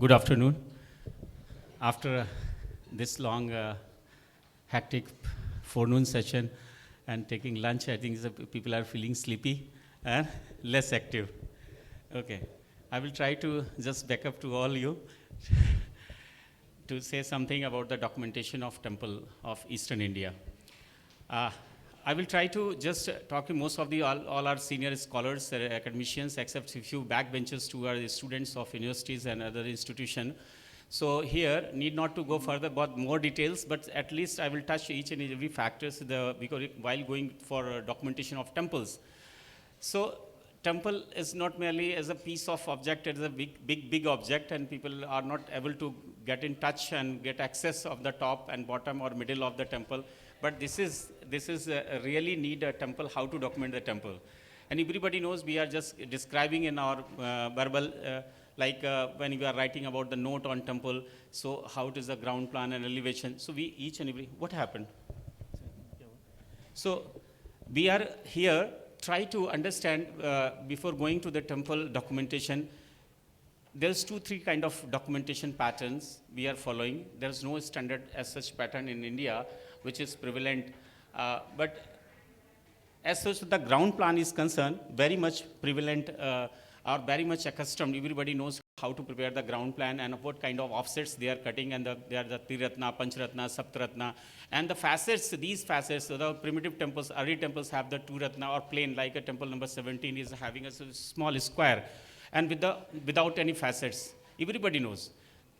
Good afternoon. After this long, hectic forenoon session and taking lunch, I think people are feeling sleepy and less active. Okay. I will try to just back up to all you to say something about the documentation of temple of Eastern India. I will try to just talk to most of the all our senior scholars, academicians, except a few backbenchers who are the students of universities and other institutions. So here, need not to go further about more details, but at least I will touch each and every factors because while going for documentation of temples. So temple is not merely as a piece of object, it is a big object, and people are not able to get in touch and get access of the top and bottom or middle of the temple. But this is really need a temple, how to document the temple. And everybody knows we are just describing in our verbal, when we are writing about the note on temple, so how it is the ground plan and elevation. So we each and every, what happened? So we are here, try to understand before going to the temple documentation, there's 2-3 kind of documentation patterns we are following. There's no standard as such pattern in India, which is prevalent. But as such, the ground plan is concerned, very much prevalent or very much accustomed. Everybody knows how to prepare the ground plan and what kind of offsets they are cutting, and they are the Triratna, Panchratna, Saptaratna. And the facets, these facets, so the primitive temples, early temples have the 2-ratna or plain, like a temple number 17 is having a small square, and without any facets. Everybody knows.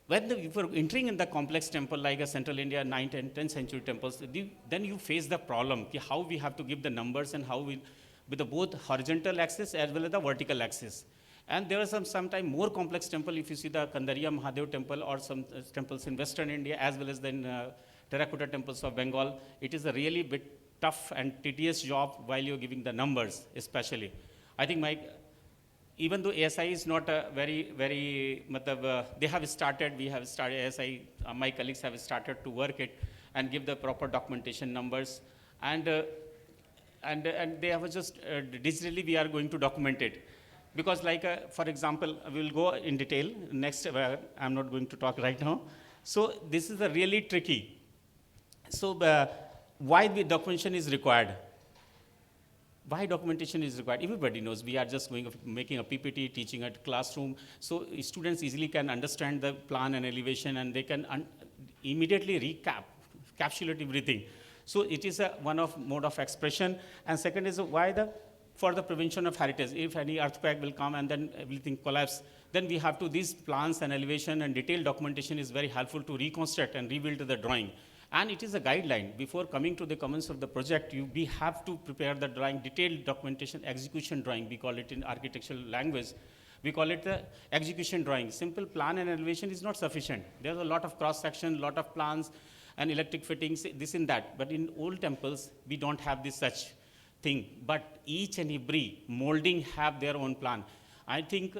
When if you're entering in the complex temple like a Central India 9th and 10th century temples, then you face the problem, how we have to give the numbers and how we, with the both horizontal axis as well as the vertical axis. And there are sometimes more complex temple, if you see the Kandariya Mahadev temple or some temples in Western India as well as then terracotta temples of Bengal, it is a really bit tough and tedious job while you're giving the numbers especially. I think even though ASI is not a very, they have started, we have started, ASI, my colleagues have started to work it and give the proper documentation numbers. And they have just, digitally we are going to document it. Because for example, we will go in detail next, I'm not going to talk right now. So this is a really tricky. So why the documentation is required? Why documentation is required? Everybody knows we are just making a PPT, teaching at classroom, so students easily can understand the plan and elevation, and they can immediately capsulate everything. So it is one of mode of expression. And second is for the prevention of heritage. If any earthquake will come and then everything collapse, then we have to, these plans and elevation and detailed documentation is very helpful to reconstruct and rebuild the drawing. And it is a guideline. Before coming to the comments of the project, we have to prepare the drawing, detailed documentation, execution drawing, we call it in architectural language. We call it the execution drawing. Simple plan and elevation is not sufficient. There's a lot of cross-section, lot of plans and electric fittings, this and that. But in old temples, we don't have this such thing. But each and every molding have their own plan. I think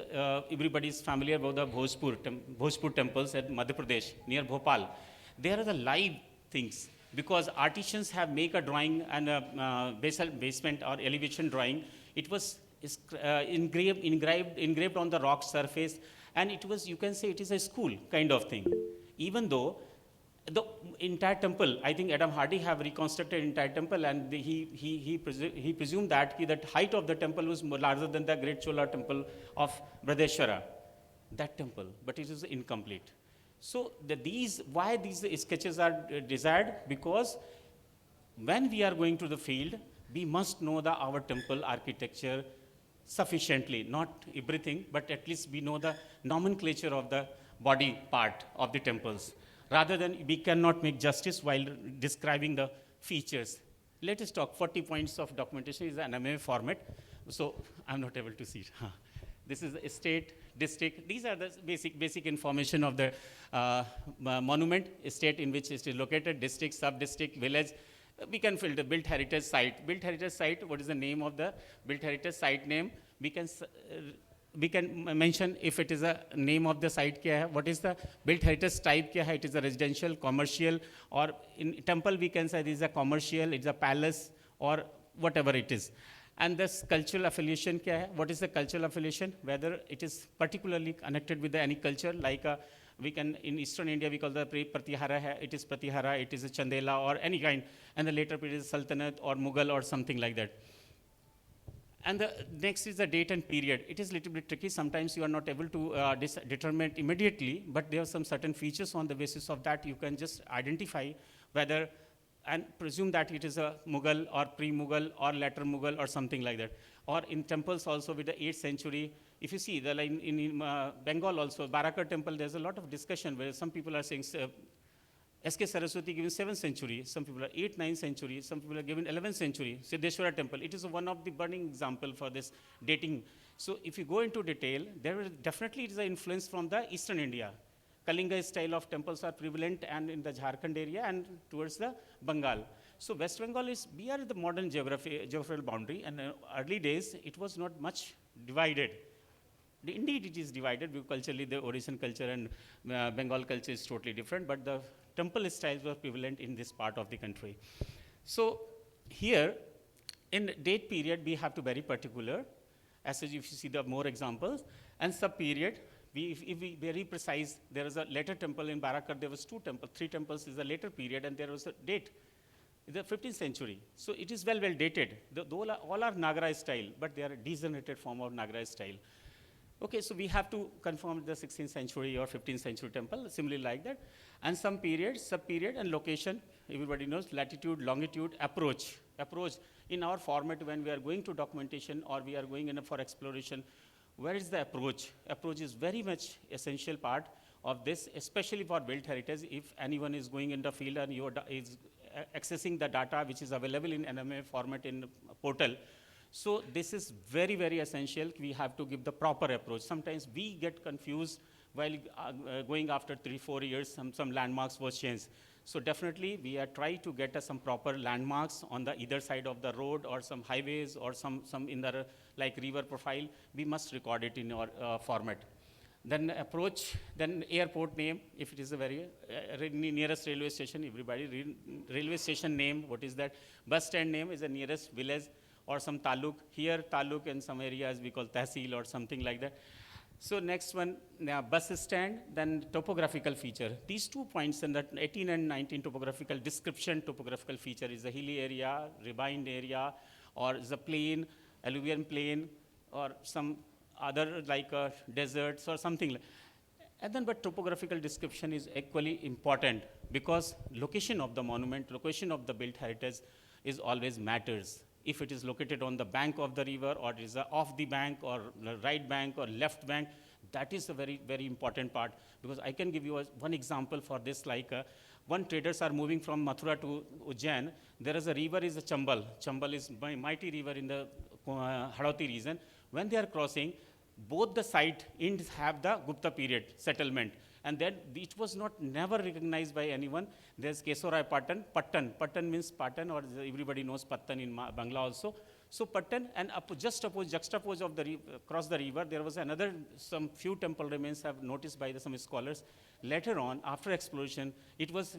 everybody is familiar about the Bhojpur temples at Madhya Pradesh, near Bhopal. There are the live things, because artisans have make a drawing and a basement or elevation drawing. It was engraved on the rock surface, and it was, you can say it is a school kind of thing. Even though the entire temple, I think Adam Hardy have reconstructed entire temple, and he presumed that the height of the temple was larger than the great Chola temple of Bradeshwara, that temple, but it is incomplete. So why these sketches are desired? Because when we are going to the field, we must know our temple architecture sufficiently, not everything, but at least we know the nomenclature of the body part of the temples. Rather than we cannot make justice while describing the features. Let us talk 40 points of documentation is an MMA format, so I'm not able to see it. This is the state, district. These are the basic information of the monument, state in which it is located, district, sub-district, village. We can filter built heritage site. Built heritage site, what is the name of the built heritage site name? We can mention if it is a name of the site, what is the built heritage type, it is a residential, commercial, or in temple we can say this is a commercial, it's a palace, or whatever it is. And this cultural affiliation kya hai? What is the cultural affiliation? Whether it is particularly connected with any culture, like we can, in Eastern India, we call the Pratihara hai, it is Pratihara, it is a Chandela or any kind, and the later period is Sultanate or Mughal or something like that. And the next is the date and period. It is a little bit tricky. Sometimes you are not able to determine immediately, but there are some certain features on the basis of that you can just identify whether and presume that it is a Mughal or pre-Mughal or later Mughal or something like that. Or in temples also with the 8th century, if you see the line in Bengal also, Barakar temple, there's a lot of discussion where some people are saying S.K. Saraswati given 7th century, some people are 8th, 9th century, some people are given 11th century, Siddheshwara temple. It is one of the burning example for this dating. So if you go into detail, there is definitely it is an influence from the Eastern India. Kalinga style of temples are prevalent and in the Jharkhand area and towards the Bengal. So West Bengal is, we are the modern geographical boundary, and early days it was not much divided. Indeed it is divided because culturally the Orisian culture and Bengal culture is totally different, but the temple styles were prevalent in this part of the country. So here in date period we have to be very particular, as if you see the more examples, and sub-period, if we very precise, there is a later temple in Barakar, there was 3 temples is a later period, and there was a date, the 15th century. So it is well dated. All are Nagara style, but they are a degenerated form of Nagara style. Okay, so we have to confirm the 16th century or 15th century temple, similarly like that. And some period, sub-period, and location, everybody knows, latitude, longitude, approach. Approach, in our format when we are going to documentation or we are going in for exploration, where is the approach? Approach is very much essential part of this, especially for built heritage. If anyone is going in the field and you is accessing the data which is available in NMA format in portal, so this is very, very essential. We have to give the proper approach. Sometimes we get confused while going after 3-4 years, some landmarks was changed. So definitely we are trying to get some proper landmarks on the either side of the road or some highways or some in the like river profile. We must record it in our format. Then approach, then airport name, if it is a very nearest railway station, everybody, railway station name, what is that? Bus stand name is the nearest village or some taluk. Here taluk in some areas we call tahsil or something like that. So next one, bus stand, then topographical feature. These 2 points in that 18 and 19 topographical description, topographical feature is a hilly area, ravine area, or is a plain, alluvial plain, or some other like deserts or something. And then, but topographical description is equally important because location of the monument, location of the built heritage is always matters. If it is located on the bank of the river or it is off the bank or the right bank or left bank, that is a very, very important part. Because I can give you one example for this, like one traders are moving from Mathura to Ujjain. There is a river is a Chambal. Chambal is a mighty river in the Hadoti region. When they are crossing, both the side ends have the Gupta period settlement. And then it was never recognized by anyone. There's Kesorai Patan. Patan means Patan, or everybody knows Patan in Bangla also. So Patan, and juxtapose of the across the river, there was another, some few temple remains have noticed by some scholars. Later on, after exploration, it was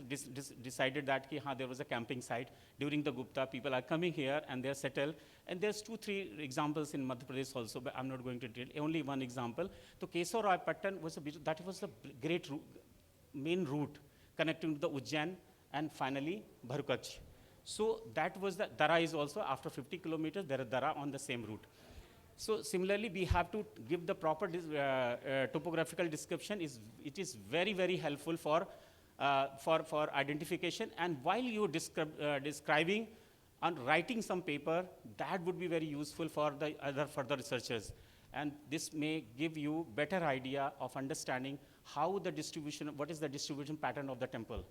decided that there was a camping site. During the Gupta, people are coming here and they're settled. And there's 2-3 examples in Madhya Pradesh also, but I'm not going to tell only one example. So Kesorai Patan was that was the great main route connecting to the Ujjain and finally Bharukach. So that was the Dara is also after 50 kilometers, there is Dara on the same route. So similarly, we have to give the proper topographical description. It is very, very helpful for identification. And while you describing and writing some paper, that would be very useful for the other further researchers. And this may give you better idea of understanding how the distribution, what is the distribution pattern of the temple.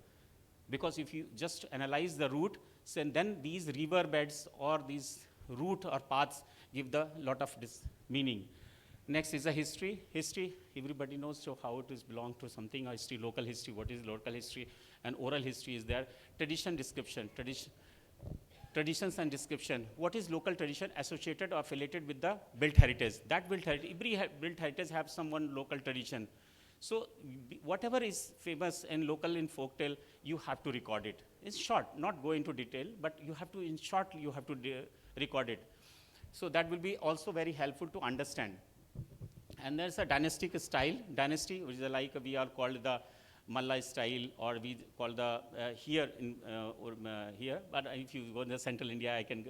Because if you just analyze the route, then these river beds or these route or paths give the lot of this meaning. Next is the history. History, everybody knows how it is belong to something, or history, local history, what is local history, and oral history is there. Tradition description, traditions and description. What is local tradition associated or affiliated with the built heritage? That built heritage, every built heritage have someone local tradition. So whatever is famous and local in folktale, you have to record it. It's short, not go into detail, but you have to, in short, you have to record it. So that will be also very helpful to understand. And there's a dynastic style, dynasty, which is like we are called the Malla style, or we call the here, here. But if you go in the Central India, I can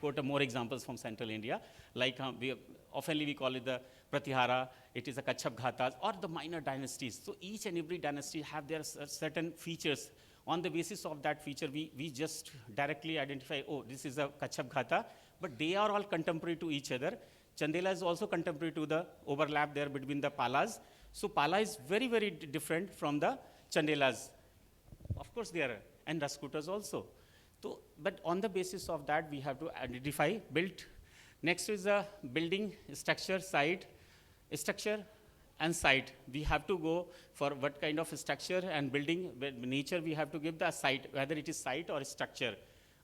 quote more examples from Central India. Like oftenly we call it the Pratihara, it is a Kachap Ghatas, or the minor dynasties. So each and every dynasty have their certain features. On the basis of that feature, we just directly identify, oh, this is a Kachap Ghata, but they are all contemporary to each other. Chandela is also contemporary to the overlap there between the Palas. So Pala is very, very different from the Chandelas. Of course, they are, and Raskutas also. So, but on the basis of that, we have to identify, build. Next is a building structure, site, structure and site. We have to go for what kind of structure and building nature. We have to give the site, whether it is site or structure,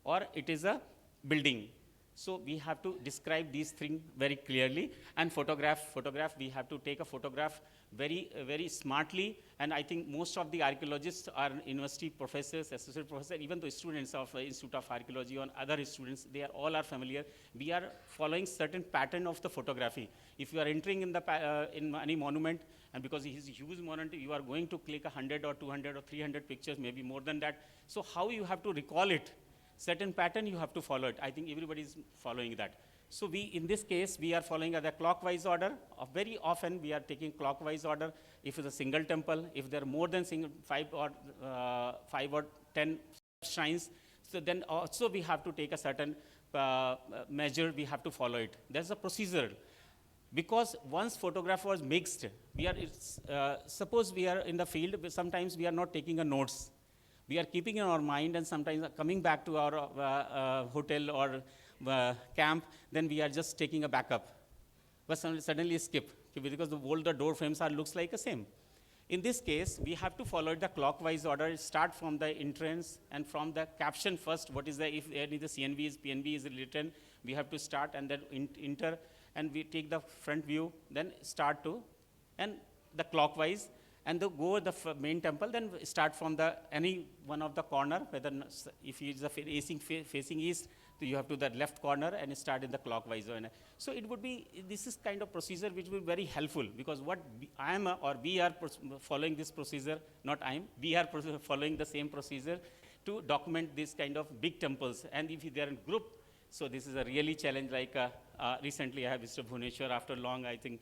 or it is a building. So we have to describe these things very clearly, and photograph, we have to take a photograph very, very smartly. And I think most of the archaeologists are university professors, associate professors, even the students of Institute of Archaeology or other students, they are all are familiar. We are following certain pattern of the photography. If you are entering in the in any monument, and because it is a huge monument, you are going to click 100 or 200 or 300 pictures, maybe more than that. So how you have to recall it? Certain pattern you have to follow it. I think everybody is following that. So we, in this case, we are following the clockwise order. Very often we are taking clockwise order. If it's a single temple, if there are more than 5 or 10 shrines, so then also we have to take a certain measure, we have to follow it. There's a procedure. Because once photograph was mixed, we are, suppose we are in the field, sometimes we are not taking a notes. We are keeping in our mind, and sometimes coming back to our hotel or camp, then we are just taking a backup. But suddenly skip, because all the door frames looks like the same. In this case, we have to follow the clockwise order, start from the entrance and from the caption first. What is the, if any the CNV is, PNV is written, we have to start and then enter, and we take the front view, then start to, and the clockwise, and go the main temple, then start from the any one of the corner, whether if it is facing east, so you have to the left corner and start in the clockwise. So it would be, this is kind of procedure which will be very helpful, because what I am or we are following this procedure, not I am, we are following the same procedure to document this kind of big temples. And if they are in group, so this is a really challenge. Like recently I have visited Bhubaneswar after long, I think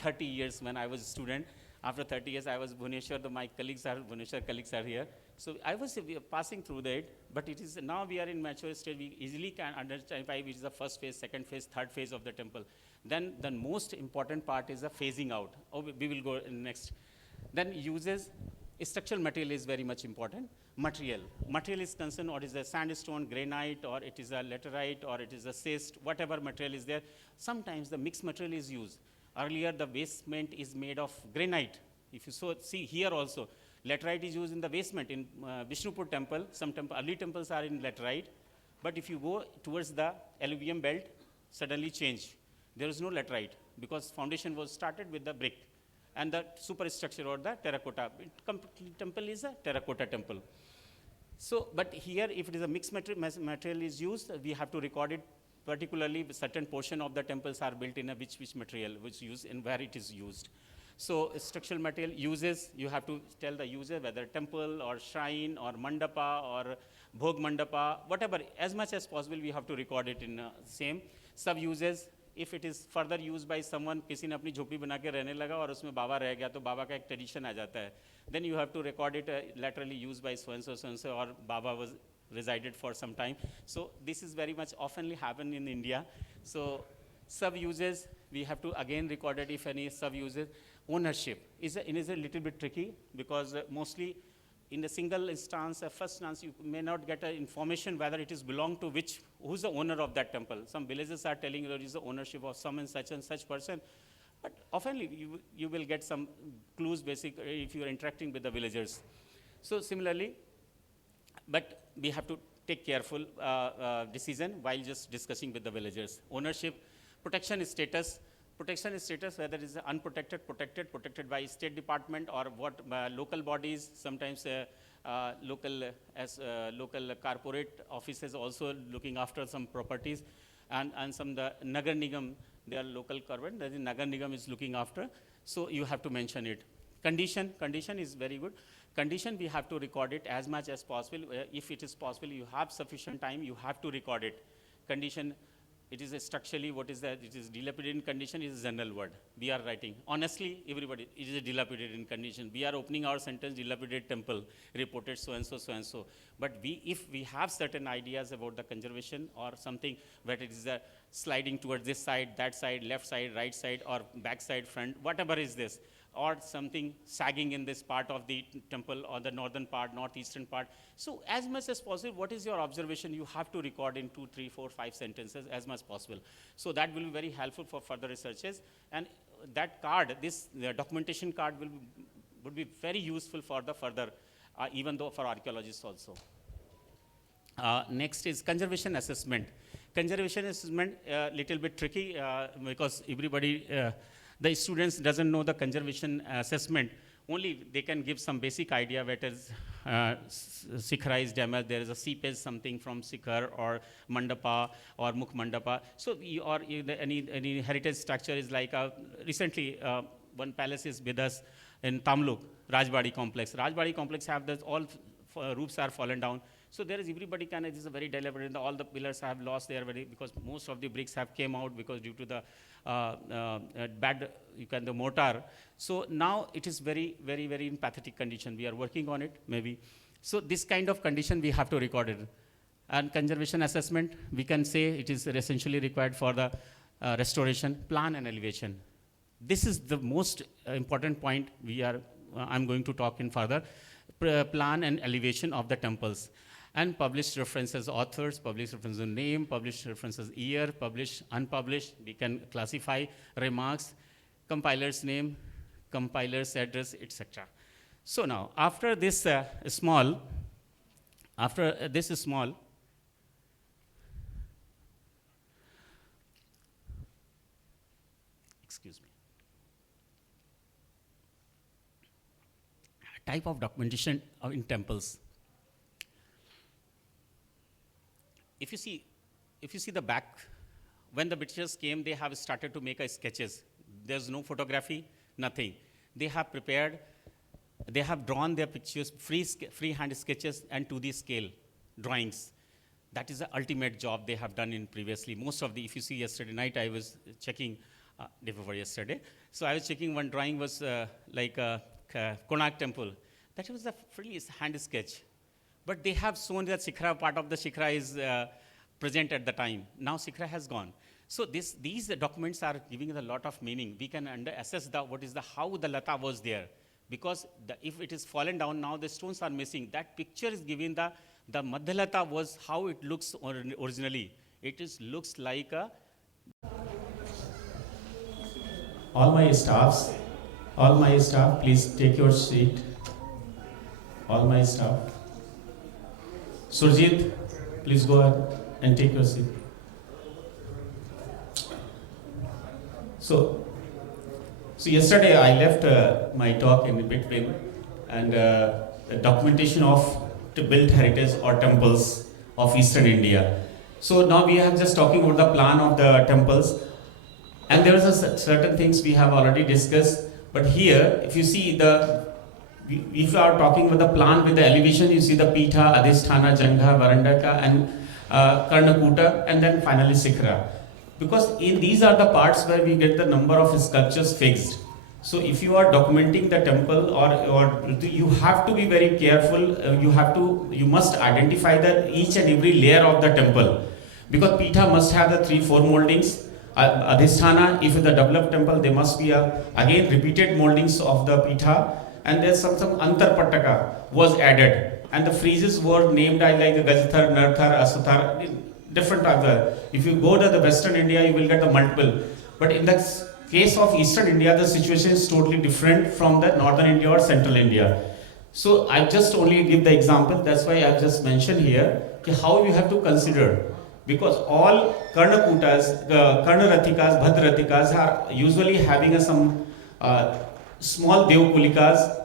30 years when I was a student. After 30 years, I was Bhubaneswar, my colleagues are, Bhubaneswar colleagues are here. So I was passing through that, but it is, now we are in mature stage, we easily can understand which is the first phase, second phase, third phase of the temple. Then the most important part is the phasing out. Oh, we will go next. Then uses, structural material is very much important. Material is concerned, or is a sandstone, granite, or it is a laterite, or it is a schist, whatever material is there. Sometimes the mixed material is used. Earlier, the basement is made of granite. If you see here also, laterite is used in the basement. In Vishnupur temple, some early temples are in laterite. But if you go towards the alluvium belt, suddenly change. There is no laterite, because foundation was started with the brick. And the superstructure or the terracotta. Temple is a terracotta temple. So, but here, if it is a mixed material is used, we have to record it. Particularly, certain portion of the temples are built in a which material, which used and where it is used. So, structural material uses, you have to tell the user whether temple or shrine or mandapa or bhog mandapa, whatever, as much as possible, we have to record it in same. Sub uses, if it is further used by someone, किसी ने अपनी झोपड़ी बना के रहने लगा और उसमें बाबा रह गया, तो बाबा का एक tradition आ जाता है. Then you have to record it laterally used by so and so, or Baba was resided for some time. So this is very much oftenly happen in India. So sub-uses, we have to again record it if any sub-uses. Ownership is a little bit tricky, because mostly in the single instance, first instance, you may not get information whether it is belong to who's the owner of that temple. Some villages are telling there is the ownership of some and such person. But oftenly you will get some clues basically if you are interacting with the villagers. So similarly, but we have to take careful decision while just discussing with the villagers. Ownership, protection status, whether it is unprotected, protected by state department or what local bodies, sometimes local corporate offices also looking after some properties. and some the Nagar Nigam, they are local government, that is Nagar Nigam is looking after, so you have to mention it. Condition is very good. Condition, we have to record it as much as possible. If it is possible, you have sufficient time, you have to record it. Condition, it is a structurally, what is that? It is dilapidated condition is a general word. We are writing. Honestly, everybody, it is a dilapidated condition. We are opening our sentence, dilapidated temple, reported so and so, so and so. But if we have certain ideas about the conservation or something, whether it is sliding towards this side, that side, left side, right side, or back side, front, whatever is this, or something sagging in this part of the temple or the northern part, northeastern part. So as much as possible, what is your observation? You have to record in 2, 3, 4, 5 sentences as much as possible. So that will be very helpful for further researches. And that card, this documentation card would be very useful for the further, even though for archaeologists also. Next is conservation assessment. Conservation assessment, little bit tricky because everybody, the students doesn't know the conservation assessment. Only they can give some basic idea whether it is Sikhara is damaged, there is a seepage something from Sikhar or Mandapa or Mukh Mandapa. So, or any heritage structure is like, recently one palace is with us in Tamluk, Rajbadi complex. Rajbadi complex have this, all roofs are fallen down. So there is everybody can, it is a very deliberate, all the pillars have lost their value because most of the bricks have came out because due to the bad, the mortar. So now it is very, very, very in pathetic condition. We are working on it, maybe. So this kind of condition we have to record it. And conservation assessment, we can say it is essentially required for the restoration, plan and elevation. This is the most important point I'm going to talk in further, plan and elevation of the temples. And published references, authors, published references name, published references year, published, unpublished, we can classify remarks, compiler's name, compiler's address, etc. So now, after this small, excuse me, type of documentation in temples. If you see the back, when the Britishers came, they have started to make sketches. There's no photography, nothing. They have prepared, they have drawn their pictures, freehand sketches and to the scale drawings. That is the ultimate job they have done in previously. Most of the, if you see yesterday night, I was checking, day before yesterday. So I was checking one drawing was like Konark temple. That was a free hand sketch. But they have shown that Sikhara, part of the Sikhara is present at the time. Now Sikhara has gone. So these documents are giving us a lot of meaning. We can assess how the Lata was there. Because if it is fallen down, now the stones are missing. That picture is giving the Madhyalata was how it looks originally. It looks like a... All my staff, please take your seat. All my staff. Surjit, please go ahead and take your seat. So yesterday I left my talk in between and the documentation of built heritage or temples of Eastern India. So now we have just talking about the plan of the temples, and there are certain things we have already discussed. But here, if you see if you are talking about the plan with the elevation, you see the Pitha, Adhisthana, Jangha, Varandaka, and Karnakuta, and then finally Sikhara. Because these are the parts where we get the number of sculptures fixed. So if you are documenting the temple, or you have to be very careful. You must identify each and every layer of the temple, because Pitha must have the 3-4 moldings. Adhisthana, if it's a developed temple, there must be again repeated moldings of the Pitha. And there's some Antarpataka was added, and the friezes were named like the Gajathar, Narthar, Asuthar, different other. If you go to the Western India, you will get the multiple. But in the case of Eastern India, the situation is totally different from the Northern India or Central India. So I just only give the example. That's why I've just mentioned here how you have to consider. Because all Karnakutas, Karnaratikas, Bhadratikas are usually having some small Devkulikas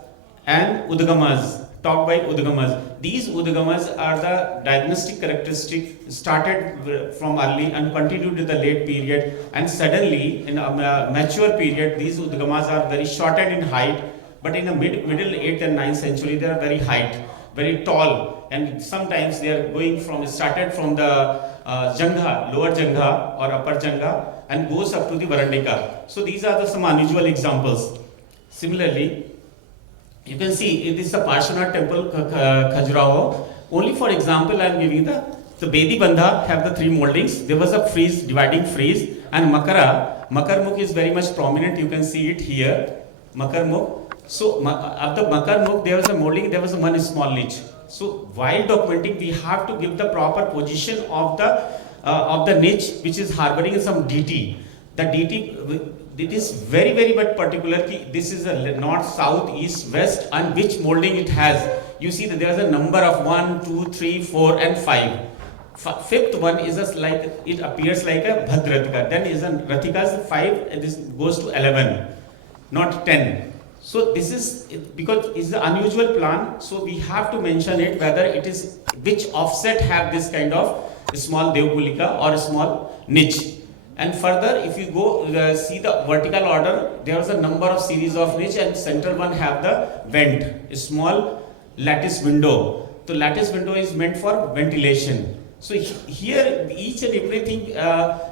and Udgamas, talked by Udgamas. These Udgamas are the diagnostic characteristic started from early and continued to the late period, and suddenly in a mature period these Udgamas are very shortened in height, but in the middle 8th and 9th century they are very tall, and sometimes they are started from the Jangha, lower Jangha or upper Jangha, and goes up to the Varandika. So these are some unusual examples. Similarly, you can see this is a Parshvanath temple, Khajuraho. Only for example, I am giving the Bedi Bandha have the 3 moldings. There was a frieze, dividing frieze, and Makarmukh is very much prominent. You can see it here, Makarmukh. So of the Makarmukh, there was a molding, there was one small niche. So while documenting, we have to give the proper position of the niche which is harboring some DT. The DT, it is very but particular. This is a north, south, east, west, and which molding it has. You see that there is a number of 1, 2, 3, 4, and 5. Fifth one is like it appears like a Bhadratika. Then is a Rathikas 5, and this goes to 11, not 10. So this is because it's an unusual plan. So we have to mention it whether it is which offset have this kind of small Devkulika or a small niche. And further, if you go see the vertical order, there is a number of series of niche, and central one have the vent, a small lattice window. So lattice window is meant for ventilation. So here each and everything,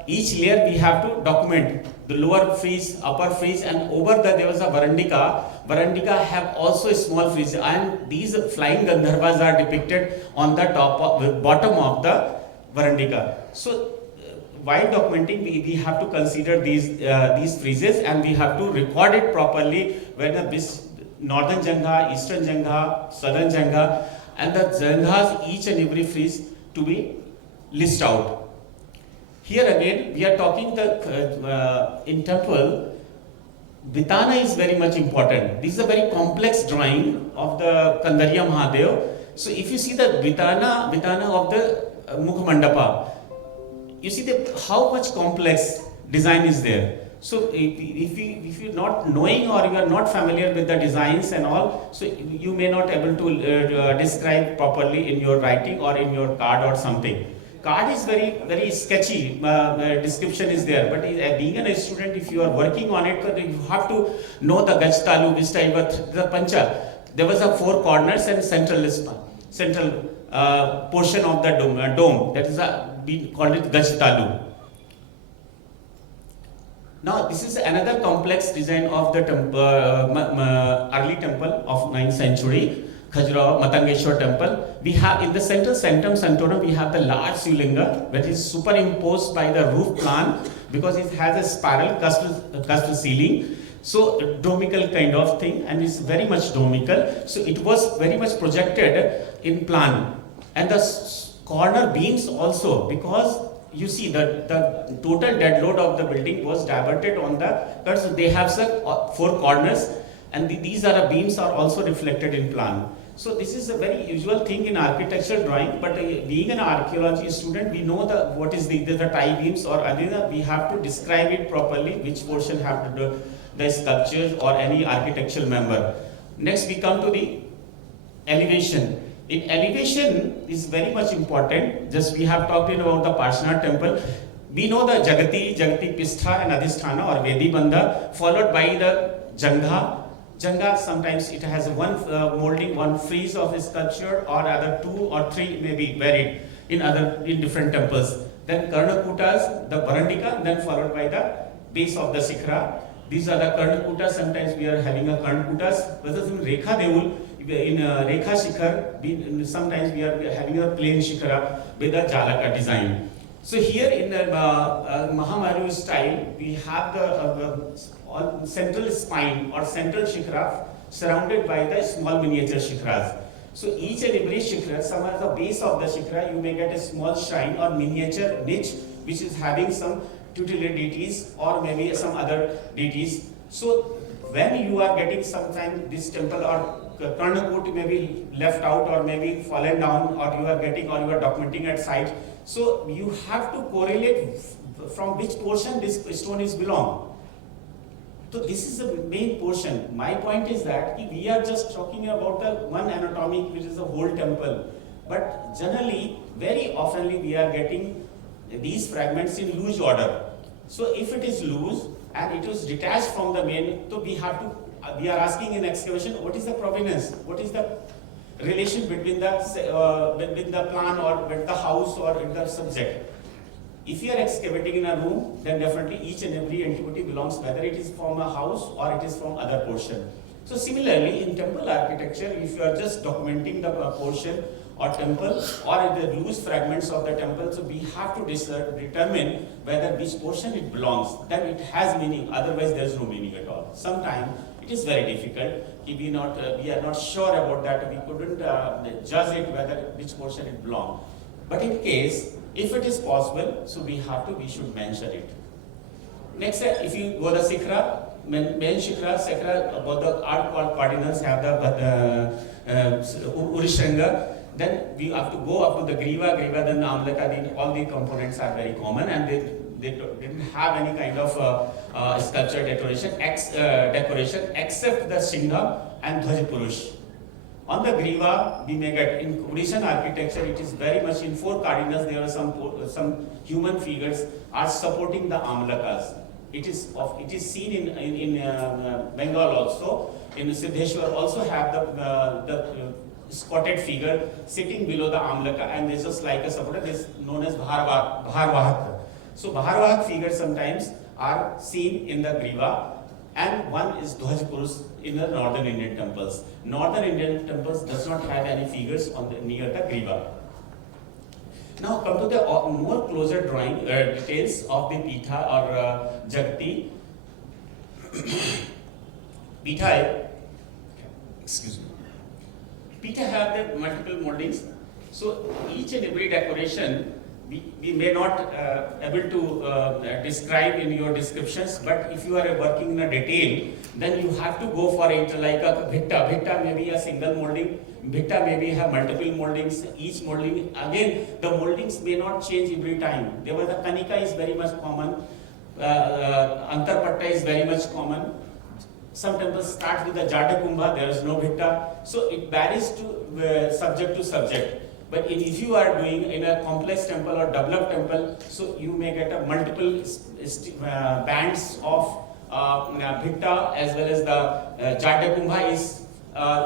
each layer we have to document. The lower frieze, upper frieze, and over there was a Varandika. Varandika have also a small frieze, and these flying Gandharvas are depicted on the bottom of the Varandika. So while documenting, we have to consider these friezes, and we have to record it properly, whether this northern Jangha, eastern Jangha, southern Jangha, and the Janghas, each and every frieze to be listed out. Here again, we are talking in temple, Vitana is very much important. This is a very complex drawing of the Kandariya Mahadev. So if you see the Vitana of the Mukha Mandapa, you see how much complex design is there. So if you're not knowing or you are not familiar with the designs and all, so you may not able to describe properly in your writing or in your card or something. Card is very sketchy, description is there, but being a student, if you are working on it, you have to know the Gajtalu, which type of the Pancha. There was a 4 corners and central portion of the dome that is we called it Gajtalu. Now this is another complex design of the early temple of 9th century, Khajuraho Matangeshwar temple. We have in the central sanctum sanctorum, we have the large Sivlinga that is superimposed by the roof plan because it has a spiral cusp ceiling. So domical kind of thing, and it's very much domical. So it was very much projected in plan, and the corner beams also, because you see the total dead load of the building was diverted on the, because they have 4 corners, and these are the beams are also reflected in plan. So this is a very usual thing in architectural drawing, but being an archaeology student, we know what is the tie beams or other. We have to describe it properly, which portion have to do the sculptures or any architectural member. Next we come to the elevation. In elevation is very much important. Just we have talked about the Parshvanath temple. We know the Jagati, Pistha and Adhisthana or Vedi Bandha, followed by the Jangha. Jangha, sometimes it has one molding, one frieze of a sculpture, or other 2 or 3 may be varied in different temples. Then Karnakutas, the Varandika, then followed by the base of the Shikhara. These are the Karnakutas. Sometimes we are having a Karnakutas. Whether in Rekha Deul, in Rekha Shikhar, sometimes we are having a plain Shikhara with a Jalaka design. So here in the Mahamaru style, we have the central spine or central Shikhara surrounded by the small miniature Shikharas. So each and every Shikhara, somewhere at the base of the Shikhara, you may get a small shrine or miniature niche which is having some tutelar deities or maybe some other deities. So when you are getting sometime this temple or Karnakut may be left out or maybe fallen down, or you are getting or you are documenting at site, so you have to correlate from which portion this stone is belong. So this is the main portion. My point is that we are just talking about the one anatomy, which is the whole temple. But generally, very oftenly, we are getting these fragments in loose order. So if it is loose and it is detached from the main, so we are asking in excavation, what is the provenance? What is the relation between the plan or with the house or with the subject? If you are excavating in a room, then definitely each and every antiquity belongs, whether it is from a house or it is from other portion. So similarly, in temple architecture, if you are just documenting the portion or temple or the loose fragments of the temple, so we have to determine whether which portion it belongs. Then it has meaning, otherwise there is no meaning at all. Sometimes it is very difficult. We are not sure about that. We couldn't judge it whether which portion it belongs. But in case, if it is possible, so we should mention it. Next, if you go the Sikra, main Shikra, both the art called cardinals have the Urishanga. Then we have to go up to the Griva, then Amlaka, all the components are very common and they didn't have any kind of sculpture decoration except the Singha and Dhwajapurush. On the Griva, we may get in Odishan architecture, it is very much in 4 cardinals, there are some human figures are supporting the Amlakas. It is seen in Bengal also. In Siddheshwar also have the squatted figure sitting below the Amlaka, and there's just like a supporter, this is known as Bharvahak. So Bharvahak figures sometimes are seen in the Griva, and one is Dhwaj in the northern Indian temples. Northern Indian temples does not have any figures near the Griva. Now come to the more closer drawing details of the Pitha or Jagati. Pitha, excuse me. Pitha have the multiple moldings. So each and every decoration we may not able to describe in your descriptions, but if you are working in a detail, then you have to go for it like a bhitta. Bhitta may be a single molding, bhitta may be have multiple moldings, each molding, again the moldings may not change every time. There was the Kanika is very much common, Antarpatta is very much common. Some temples start with the Jada Kumbha, there is no bhitta, so it varies to subject to subject. But if you are doing in a complex temple or developed temple, so you may get a multiple bands of bhitta as well as the Jada Kumbha is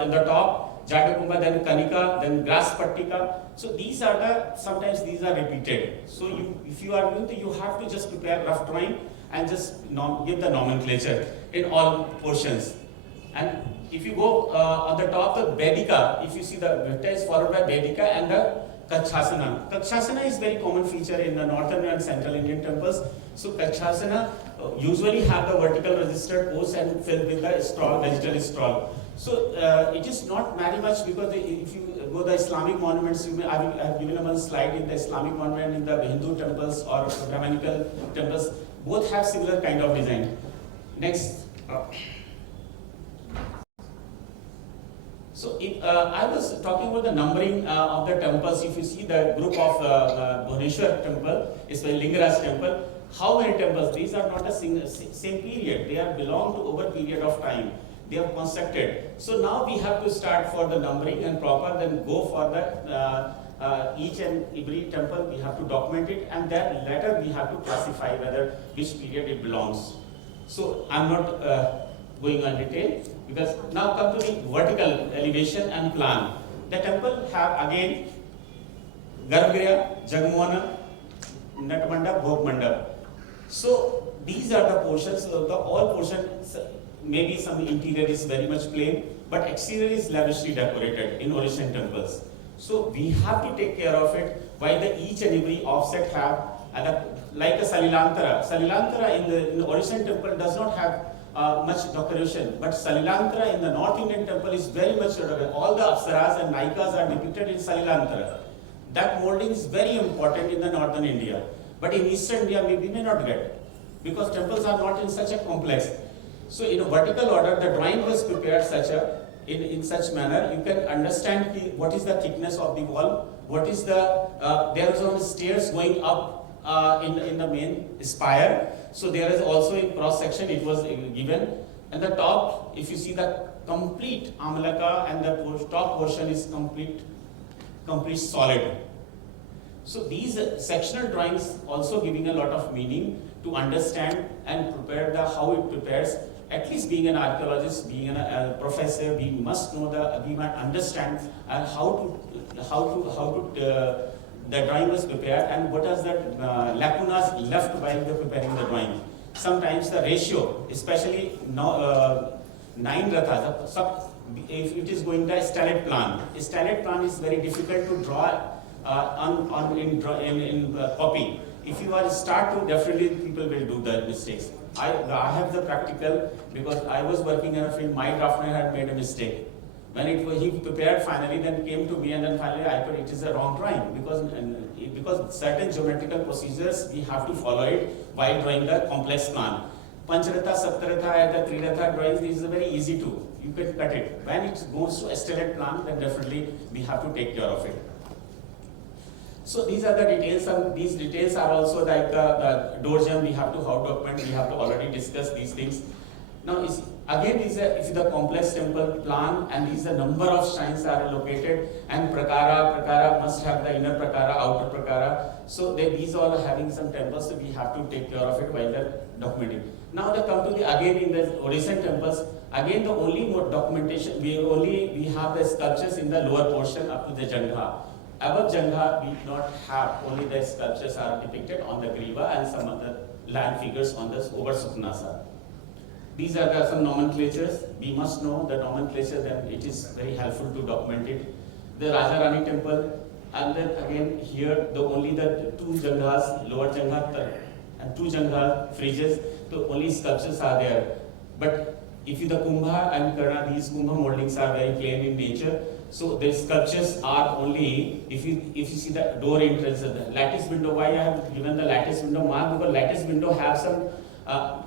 in the top, Jada Kumbha, then Kanika, then Grass Pattika. So these are sometimes these are repeated. So if you are doing, you have to just prepare rough drawing and just give the nomenclature in all portions. And if you go on the top of Vedika, if you see the Bhitta is followed by Vedika and the Kachasana. Kachasana is very common feature in the northern and central Indian temples. So Kachasana usually have the vertical registered posts and filled with the straw, vegetal straw. So it is not very much because if you go the Islamic monuments, I have given one slide in the Islamic monument in the Hindu temples or Brahmanical temples, both have similar kind of design. Next. So I was talking about the numbering of the temples. If you see the group of Bhubaneswar temple, is the Lingaraj temple, how many temples? These are not a same period. They are belong to over period of time. They are constructed. So now we have to start for the numbering and proper, then go for the each and every temple. We have to document it, and then later we have to classify whether which period it belongs. So I'm not going on detail, because now come to the vertical elevation and plan. The temple have again Garbhagriha, Jagmohana, Natmanda, Bhogmandap. So these are the portions, all portions, maybe some interior is very much plain, but exterior is lavishly decorated in Orishan temples. So we have to take care of it, while each and every offset have, like a Salilantara. Salilantara in the Orishan temple does not have much decoration, but Salilantara in the North Indian temple is very much decorated. All the Apsaras and Naikas are depicted in Salilantara. That molding is very important in the northern India, but in eastern India we may not get, because temples are not in such a complex. So in a vertical order, the drawing was prepared in such manner, you can understand what is the thickness of the wall, what is the, there is on stairs going up in the main spire. So there is also in cross section it was given. And the top, if you see the complete Amalaka and the top portion is complete solid. So these sectional drawings also giving a lot of meaning to understand and prepare how it prepares. At least being an archaeologist, being a professor, we must understand how the drawing was prepared and what are the lacunas left while preparing the drawing. Sometimes the ratio, especially now 9 rathas, if it is going to stellate plan is very difficult to draw in copy. If you are start to, definitely people will do the mistakes. I have the practical, because I was working in a field, my draftsman had made a mistake. When he prepared finally, then came to me and then finally I thought it is a wrong drawing, because certain geometrical procedures we have to follow it while drawing the complex plan. Pancharatha, Saptaratha and the Triratha drawings, this is very easy to, you can cut it. When it goes to a stellate plan, then definitely we have to take care of it. So these are the details, and these details are also like the door jam, we have to how to document, we have to already discuss these things. Now again if the complex temple plan, and these the number of shrines are located, and prakara must have the inner prakara, outer prakara. So these all are having some temples, so we have to take care of it while they're documenting. Now they come to again in the Odishan temples, again the only more documentation, we have the sculptures in the lower portion up to the Jangha. Above Jangha, we do not have, only the sculptures are depicted on the Griva and some other land figures on the over Suknasa. These are some nomenclatures. We must know the nomenclature, then it is very helpful to document it. The Raja Rani temple, and then again here only the 2 Janghas, lower Jangha and 2 Jangha friezes, so only sculptures are there. But if you the Kumbha and Karna, these Kumbha moldings are very plain in nature. So the sculptures are only, if you see the door entrance, the lattice window. Why I have given the lattice window mark? Because lattice window have some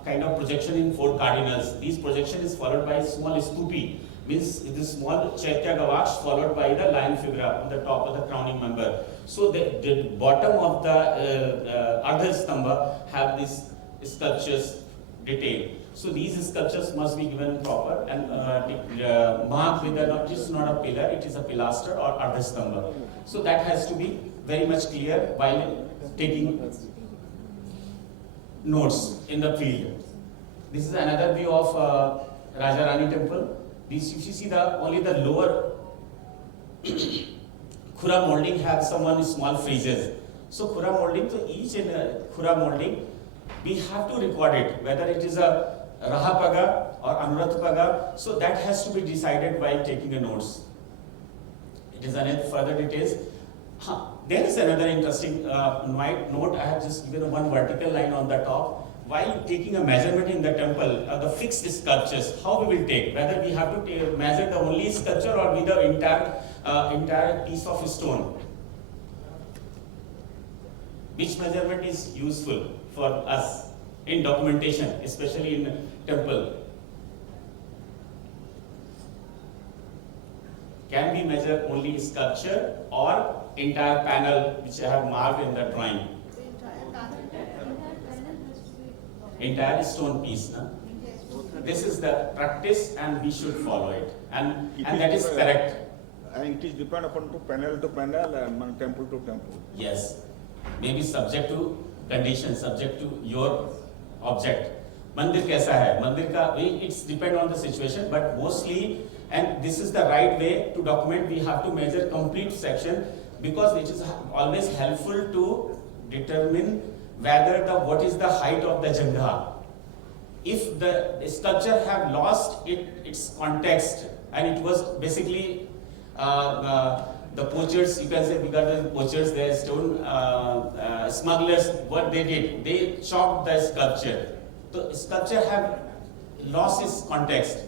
kind of projection in 4 cardinals. This projection is followed by small stupi, means it is small chaitya gavaksh followed by the lion figure on the top of the crowning member. So the bottom of the Ardha Stamba have this sculptures detail. So these sculptures must be given proper and marked with it is not a pillar, it is a pilaster or Ardha Stamba. So that has to be very much clear while taking notes in the field. This is another view of Raja Rani temple. This, if you see only the lower Khura molding has some small friezes. So Khura molding, so each in Khura molding, we have to record it, whether it is a Rahapaga or Anurathapaga. So that has to be decided while taking a notes. It is another further details. There is another interesting note. I have just given one vertical line on the top. While taking a measurement in the temple, the fixed sculptures, how we will take, whether we have to measure the only sculpture or with the entire piece of stone. Which measurement is useful for us in documentation, especially in temple? Can we measure only sculpture or entire panel which I have marked in the drawing? Entire stone piece. No? This is the practice and we should follow it. And that is correct. And it is depend upon to panel and temple to temple. Yes. Maybe subject to condition, subject to your object. Mandir kaisa hai? Mandir ka, it's depend on the situation, but mostly, and this is the right way to document, we have to measure complete section, because it is always helpful to determine whether what is the height of the Jangha. If the sculpture have lost its context, and it was basically the poachers, you can say, because the poachers, the stone smugglers, what they did, they chopped the sculpture. The sculpture have lost its context.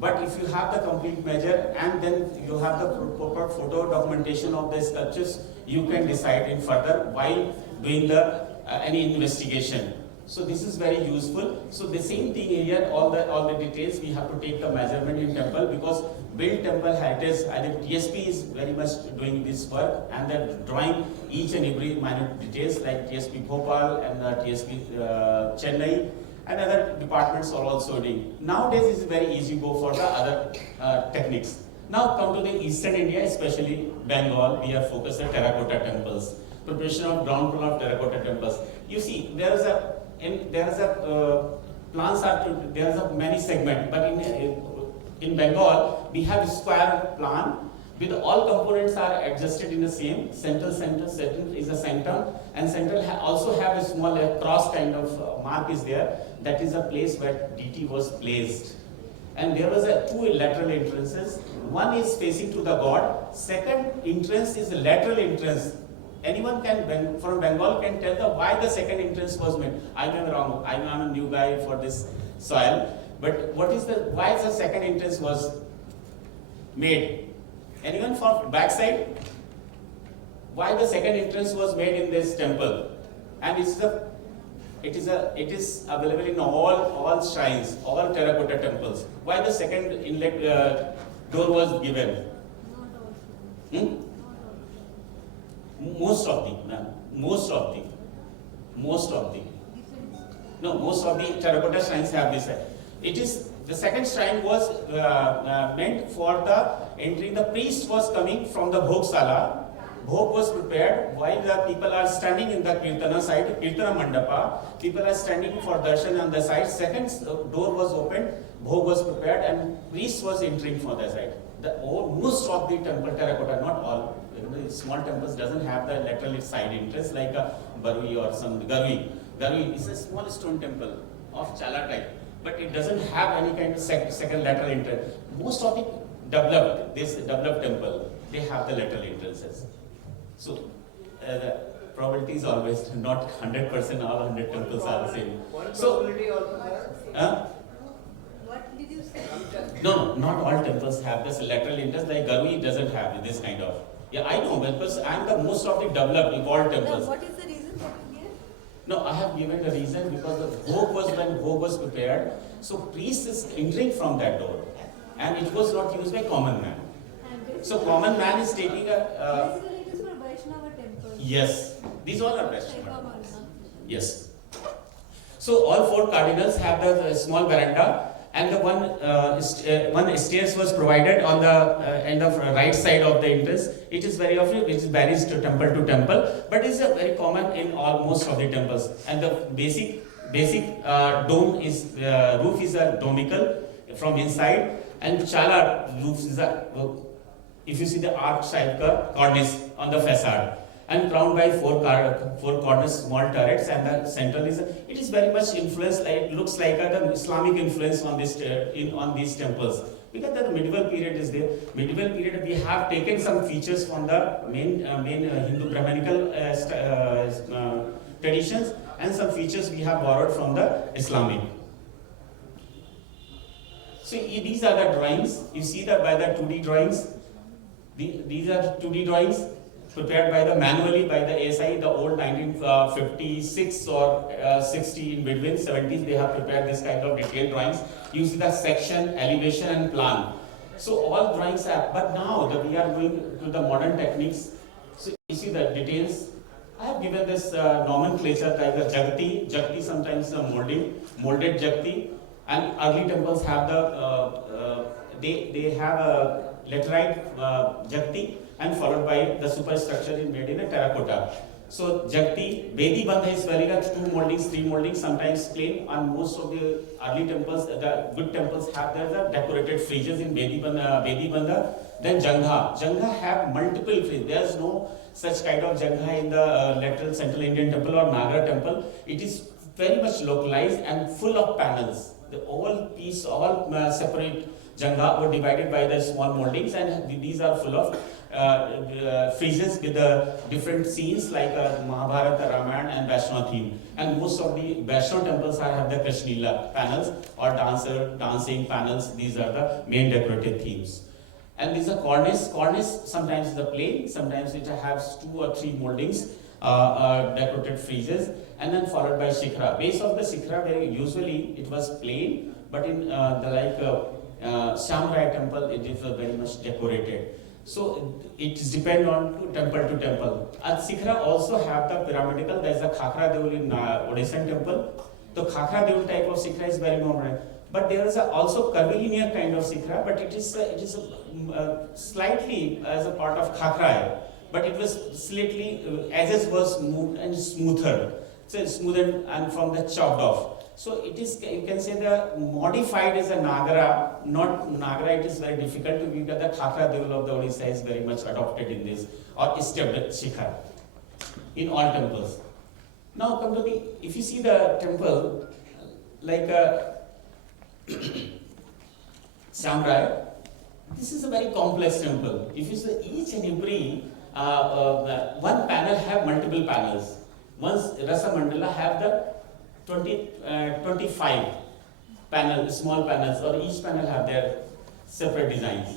But if you have the complete measure and then you have the proper photo documentation of the sculptures, you can decide in further while doing the any investigation. So this is very useful. So the same thing here, all the details we have to take the measurement in temple, because build temple heritage, I think TSP is very much doing this work, and they're drawing each and every minute details like TSP Bhopal and TSP Chennai, and other departments are also doing. Nowadays it's very easy to go for the other techniques. Now come to the eastern India, especially Bengal, we are focused on terracotta temples, preparation of ground plan of terracotta temples. You see, there is a many segments, but in Bengal we have a square plan with all components are adjusted in the same center is a sanctum, and central also have a small cross kind of mark is there. That is a place where DT was placed. And there was two lateral entrances. One is facing to the god. Second entrance is a lateral entrance. Anyone can, from Bengal, can tell why the second entrance was made. I may be wrong. I'm a new guy for this soil. But why the second entrance was made? Anyone from backside? Why the second entrance was made in this temple? And it is available in all shrines, all terracotta temples. Why the second inlet door was given? Most of the terracotta shrines have this. The second shrine was meant for the entry. The priest was coming from the Bhogsala. Bhog was prepared while the people are standing in the Kirtana side, Kirtana Mandapa. People are standing for darshan on the side. Second door was opened, Bhog was prepared, and priest was entering from the side. Most of the temple terracotta, not all. Small temples doesn't have the lateral side entrance like a Barui or some Garui. Garui is a small stone temple of Chala type, but it doesn't have any kind of second lateral entrance. Most of the developed temple, they have the lateral entrances. So the probability is always not 100%. All 100 temples are the same. So, what did you say? No, not all temples have this lateral entrance. Like Garui doesn't have this kind of. Yeah, I know, because I am the most of the developed, evolved temples. Now, what is the reason that you gave? No, I have given the reason because the Bhog was when Bhog was prepared. So priest is entering from that door, and it was not used by common man. So common man is taking a. Basically, it is for Vaishnava temple. Yes, these all are Vaishnava. Yes. So all four cardinals have the small veranda, and the one stairs was provided on the end of right side of the entrance. It is very often which varies to temple, but is very common in most of the temples. And the basic dome is roof is a domical from inside, and chala roof is if you see the arch type cornice on the facade, and crowned by four corners, small turrets, and the central is. It is very much influenced. It looks like the Islamic influence on this on these temples, because the medieval period is there. Medieval period we have taken some features from the main Hindu Brahmanical traditions, and some features we have borrowed from the Islamic. So these are the drawings. You see that by the 2D drawings. These are 2D drawings prepared by manually by the ASI, the old 1956 or 60 in between 70s. They have prepared this kind of detailed drawings. You see the section, elevation, and plan. So all drawings have. But now that we are going to the modern techniques, so you see the details. I have given this nomenclature like the Jagti sometimes molded Jagti, and early temples have the they have a laterite Jagti, and followed by the superstructure made in a terracotta. So Jagti, Bedi Bandha is very much 2 moldings, 3 moldings, sometimes plain, and most of the early temples, the good temples have the decorated friezes in Bedi Bandha. Then Jangha have multiple friezes. There is no such kind of Jangha in the lateral Central Indian temple or Nagar temple. It is very much localized and full of panels. The all separate Jangha were divided by the small moldings, and these are full of friezes with the different scenes like Mahabharata, Ramayana, and Vaishnava theme. And most of the Vaishnava temples have the Krishnila panels or dancing panels. These are the main decorative themes. And these are cornice. Cornice sometimes is a plain, sometimes it has 2 or 3 moldings, decorated friezes. and then followed by shikhra. Base of the shikhra, very usually it was plain, but in Samurai temple, it is very much decorated. So it depends on to temple. At Sikhra also have the pyramidal. There is a Khakra Deul in Odishan temple. The Khakra Deul type of Sikhra is very common. But there is also curvilinear kind of Sikhra, but it is slightly as a part of Khakra, but it was slightly edges was moved and smoother, so smoothed and from the chopped off. So it is, you can say the modified is a Nagara, not Nagara. It is very difficult to give the Khakra Deul of the Odisha is very much adopted in this or stepped Shikhar in all temples. Now come to the, if you see the temple like Samurai, this is a very complex temple. If you see each and every one panel have multiple panels. Once Rasa Mandala have the 25 small panels, or each panel have their separate designs.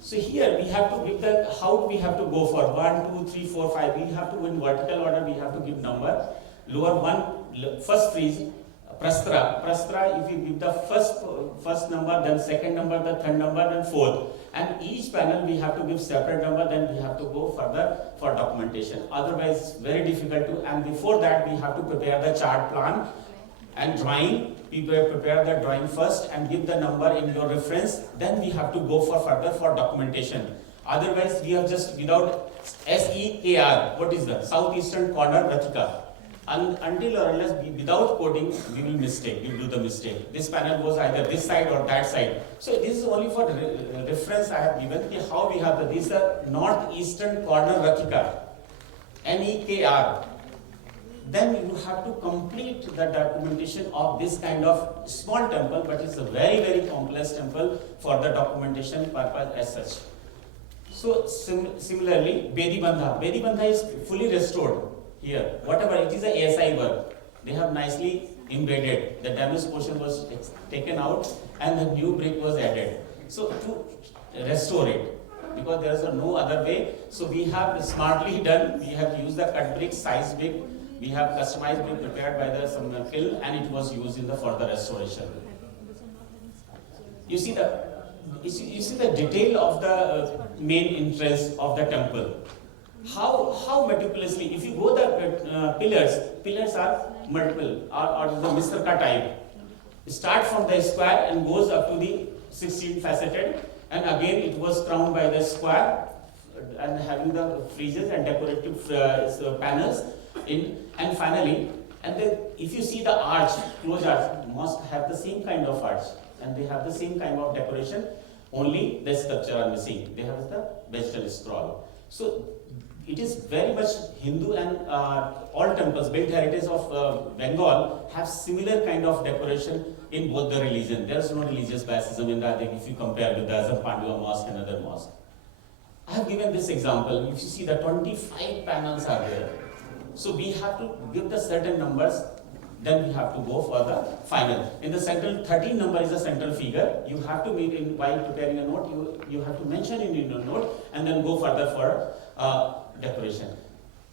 So here we have to give the, how do we have to go for 1, 2, 3, 4, 5. We have to, in vertical order, we have to give number. Lower one, first frieze, Prastra. Prastra, if you give the first number, then second number, the third number, then fourth. And each panel we have to give separate number, then we have to go further for documentation. Otherwise, very difficult to, and before that we have to prepare the chart plan and drawing. People prepare the drawing first and give the number in your reference, then we have to go for further for documentation. Otherwise, we are just without SEKR, what is the Southeastern Corner Ratika. And until or unless without coding, we will do the mistake. This panel goes either this side or that side. So this is only for reference I have given how we have this northeastern corner Ratika, NEKR. Then you have to complete the documentation of this kind of small temple, but it's a very, very complex temple for the documentation purpose as such. So similarly, Bedibandha. Bedibandha is fully restored. Here, whatever it is a ASI work, they have nicely embedded. The damaged portion was taken out and the new brick was added. So to restore it, because there is no other way, so we have smartly done. We have used the cut brick, size brick. We have customized brick prepared by the some kiln, and it was used in the further restoration. You see the detail of the main entrance of the temple. How meticulously, if you go the pillars are multiple or the Misraka type. Start from the square and goes up to the 16 faceted, and again it was crowned by the square and having the friezes and decorative panels in, and finally, and then if you see the arch, closed arch, mosque have the same kind of arch and they have the same kind of decoration, only the sculpture are missing. They have the vegetal scroll. So it is very much Hindu, and all temples, built heritage of Bengal have similar kind of decoration in both the religion. There is no religious biasism in that if you compare with the Azam Pandua mosque and other mosque. I have given this example. If you see the 25 panels are there. So we have to give the certain numbers, then we have to go for the final. In the central, 13 number is a central figure. You have to meet in, while preparing a note, you have to mention in your note and then go further for decoration.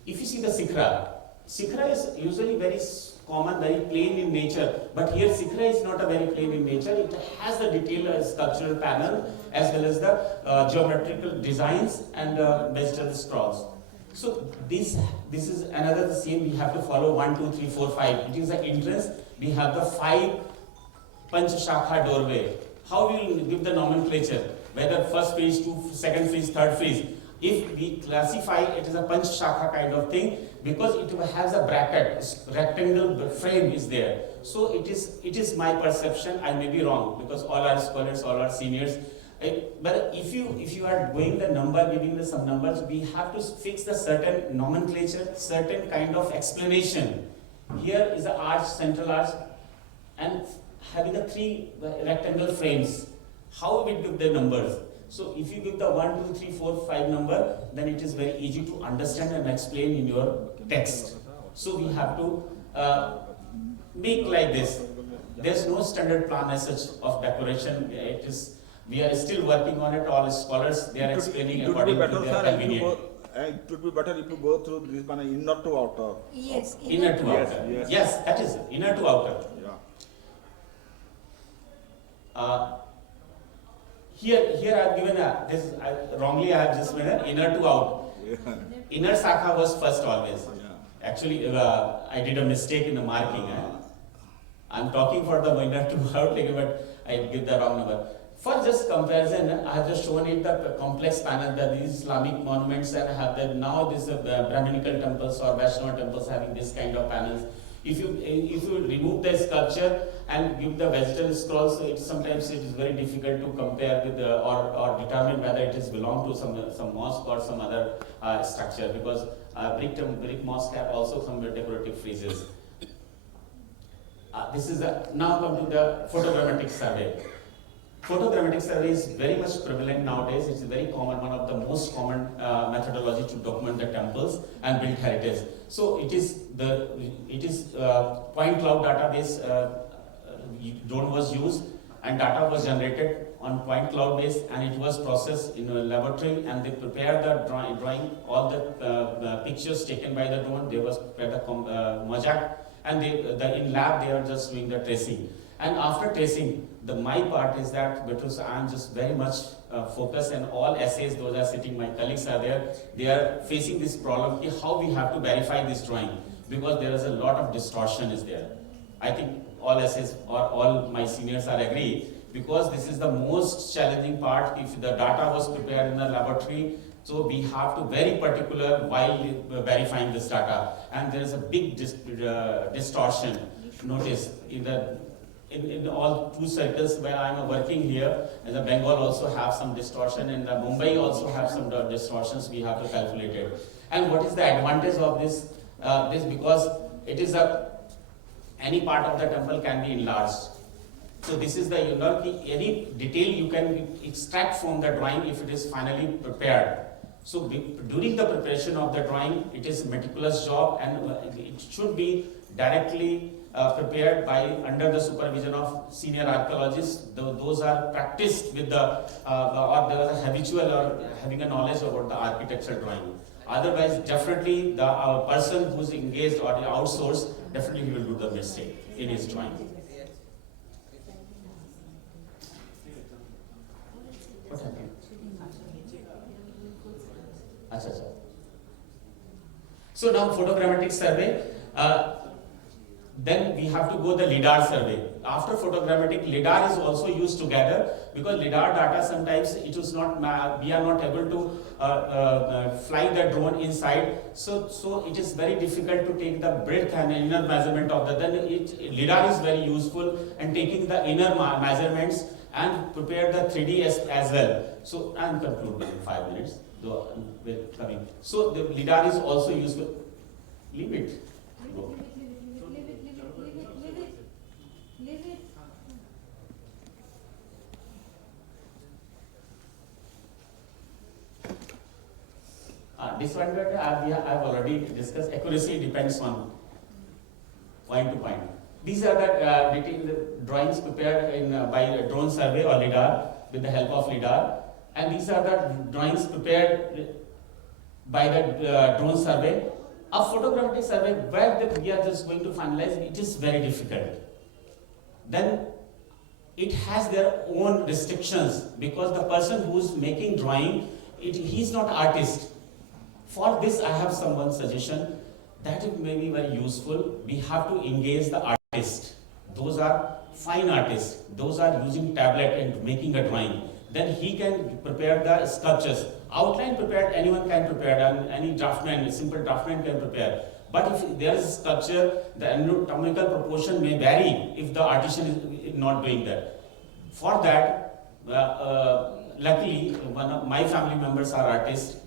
If you see the Sikhra is usually very common, very plain in nature, but here Sikhra is not a very plain in nature. It has a detailed sculptural panel as well as the geometrical designs and vegetal scrolls. So this is another the same. We have to follow 1, 2, 3, 4, 5. It is the entrance. We have the 5 Panch Shakha doorway. How we will give the nomenclature? Whether first phase, second phase, third phase. If we classify it as a Panch Shakha kind of thing, because it has a bracket, rectangle frame is there. So it is my perception. I may be wrong because all our scholars, all our seniors. But if you are going the number, giving the some numbers, we have to fix the certain nomenclature, certain kind of explanation. Here is the arch, central arch, and having the 3 rectangle frames. How we give the numbers? So if you give the 1, 2, 3, 4, 5 number, then it is very easy to understand and explain in your text. So we have to make like this. There's no standard plan as such of decoration. We are still working on it. All scholars, they are explaining according to their convenience. it would be better if you go through this one inner to outer. Yes. Inner to Yes, outer. yes. Yes, that is inner to outer. Yeah. Here I have given wrongly I have just made an inner to out. Yeah. Inner Sakha was first always. Yeah. Actually, I did a mistake in the marking. I'm talking for the inner to out, but I give the wrong number. For just comparison, I have just shown it the complex panel that these Islamic monuments and have that now this Brahminical temples or Vaishnava temples having this kind of panels. If you remove the sculpture and give the vegetal scrolls, sometimes it is very difficult to compare with or determine whether it is belong to some mosque or some other structure, because brick mosque have also some decorative friezes. This is now come to the photogrammetric survey. Photogrammetric survey is very much prevalent nowadays. It's very common, one of the most common methodology to document the temples and build heritage. So it is point cloud database drone was used, and data was generated on point cloud base, and it was processed in a laboratory, and they prepared the drawing all the pictures taken by the drone. They was prepared the mosaic, and in lab they are just doing the tracing. And after tracing, my part is that because I am just very much focused, and all essays, those are sitting, my colleagues are there, they are facing this problem, how we have to verify this drawing, because there is a lot of distortion is there. I think all essays or all my seniors are agree, because this is the most challenging part. If the data was prepared in the laboratory, so we have to very particular while verifying this data, and there is a big distortion. Notice in all two circles where I am working here, and the Bengal also have some distortion, and the Mumbai also have some distortions we have to calculate it. And what is the advantage of this? Because it is any part of the temple can be enlarged. So this is the any detail you can extract from the drawing if it is finally prepared. So during the preparation of the drawing, it is a meticulous job, and it should be directly prepared by under the supervision of senior archaeologists. Those are practiced with or they are habitual or having a knowledge about the architectural drawing. Otherwise, definitely the person who is engaged or outsourced, definitely he will do the mistake in his drawing. What happened? Achha. So now photogrammetric survey. Then we have to go the LIDAR survey. After photogrammetric, LIDAR is also used together, because LIDAR data sometimes it is not, we are not able to fly the drone inside. So it is very difficult to take the breadth and inner measurement of the, LIDAR is very useful, and taking the inner measurements and prepare the 3D as well. So I'm concluding in 5 minutes. We're coming. So the LIDAR is also useful. Leave it. Go. Disadvantage I've already discussed. Accuracy depends on point to point. These are the detailed drawings prepared by a drone survey or LIDAR with the help of LIDAR, and these are the drawings prepared by the drone survey. A photogrammetric survey where we are just going to finalize, it is very difficult. Then it has their own restrictions, because the person who is making drawing, he is not artist. For this, I have one suggestion that it may be very useful. We have to engage the artist. Those are fine artists. Those are using tablet and making a drawing. Then he can prepare the sculptures. Outline prepared, anyone can prepare, and any draftsman, simple draftsman can prepare. But if there is a sculpture, the anatomical proportion may vary if the artisan is not doing that. For that, luckily, one of my family members are artists.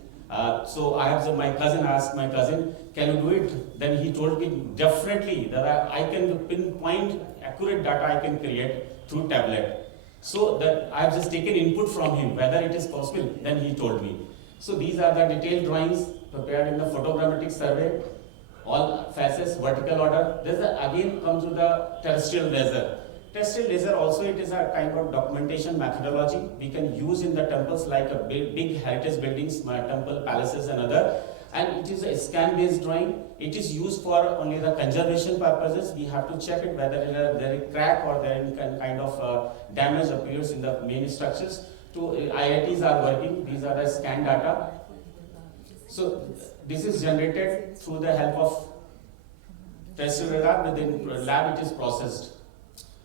So I have my cousin asked my cousin, can you do it? Then he told me definitely that I can pinpoint accurate data I can create through tablet. So that I have just taken input from him whether it is possible. Then he told me. So these are the detailed drawings prepared in the photogrammetric survey. All faces, vertical order. Again comes to the terrestrial laser. Tested laser also, it is a kind of documentation methodology we can use in the temples like a big heritage buildings, temple, palaces and other. And it is a scan based drawing. It is used for only the conservation purposes. We have to check it whether there is crack or there is kind of damage appears in the main structures. IITs are working. These are the scan data. So this is generated through the help of test radar. Within lab it is processed.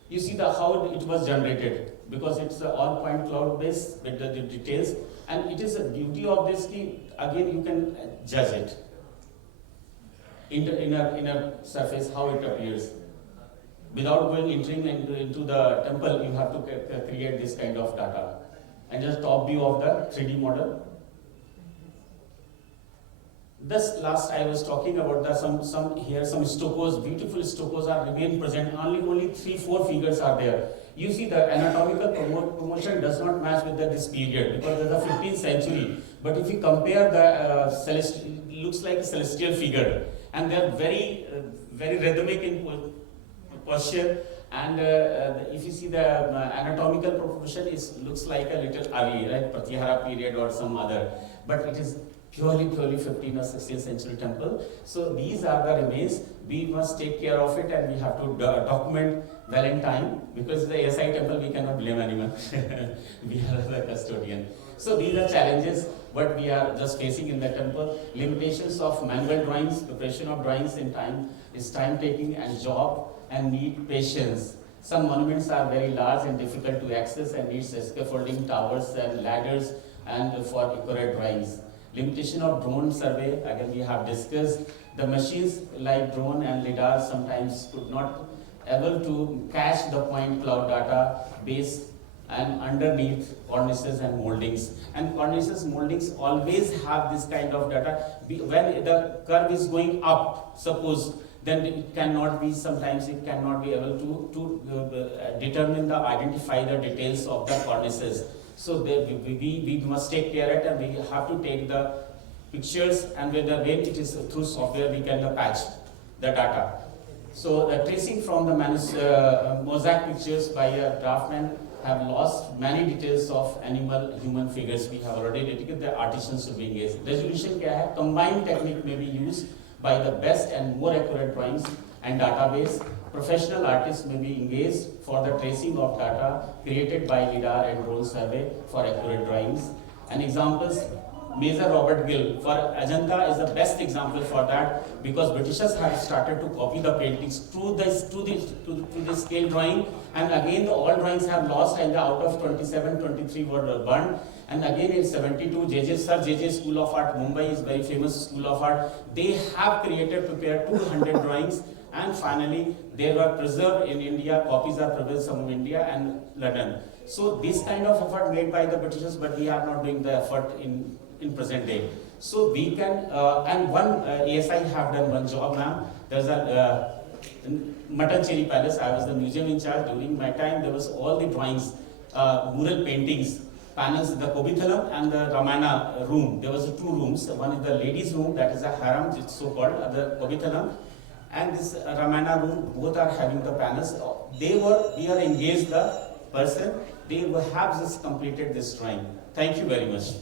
You see how it was generated because it's all point cloud based with the details, and it is a beauty of this key. Again, you can judge it in a surface how it appears. Without entering into the temple, you have to create this kind of data. And just top view of the 3D model. This last I was talking about the some stuccos, beautiful stuccos are remain present. Only 3-4 figures are there. You see the anatomical promotion does not match with this period because there's the 15th century. But if you compare the it looks like a celestial figure, and they're very rhythmic in posture. And if you see the anatomical proportion, looks like a little early, right? Pratyahara period or some other. But it is purely 15th or 16th century temple. So these are the remains. We must take care of it, and we have to document well in time, because the ASI temple we cannot blame anyone. We are the custodian. So these are challenges what we are just facing in the temple. Limitations of manual drawings, preparation of drawings in time is time taking and job and need patience. Some monuments are very large and difficult to access and needs scaffolding, towers and ladders and for accurate drawings. Limitation of drone survey, again we have discussed. The machines like drone and lidar sometimes could not able to catch the point cloud data base and underneath cornices and moldings. And cornices, moldings always have this kind of data. When the curve is going up, suppose, then it cannot be, sometimes it cannot be able to determine identify the details of the cornices. So we must take care of it, and we have to take the pictures, and when it is through software we can patch the data. So the tracing from the mosaic pictures by a draftsman have lost many details of animal, human figures. We have already dedicated the artisans to be engaged. Resolution kya hai? Combined technique may be used by the best and more accurate drawings and database. Professional artists may be engaged for the tracing of data created by lidar and drone survey for accurate drawings. And examples, Major Robert Gill for Ajanta is the best example for that, because Britishers have started to copy the paintings to the scale drawing, and again the all drawings have lost, and out of 27, 23 were burned. And again in 72, Sir J.J. School of Art, Mumbai is very famous school of art. They have prepared 200 drawings, and finally they were preserved in India. Copies are preserved some in India and London. So this kind of effort made by the Britishers, but we are not doing the effort in present day. So we can, and one ASI have done one job, ma'am. There's a Matancheri Palace. I was the museum in charge. During my time, there was all the drawings, mural paintings, panels, the Kobithalam and the Ramayana room. There was two rooms. One is the ladies' room, that is a harem, it's so called, the Kobithalam, and this Ramayana room. Both are having the panels. We are engaged the person. They have just completed this drawing. Thank you very much.